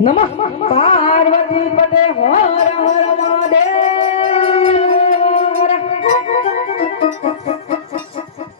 não mas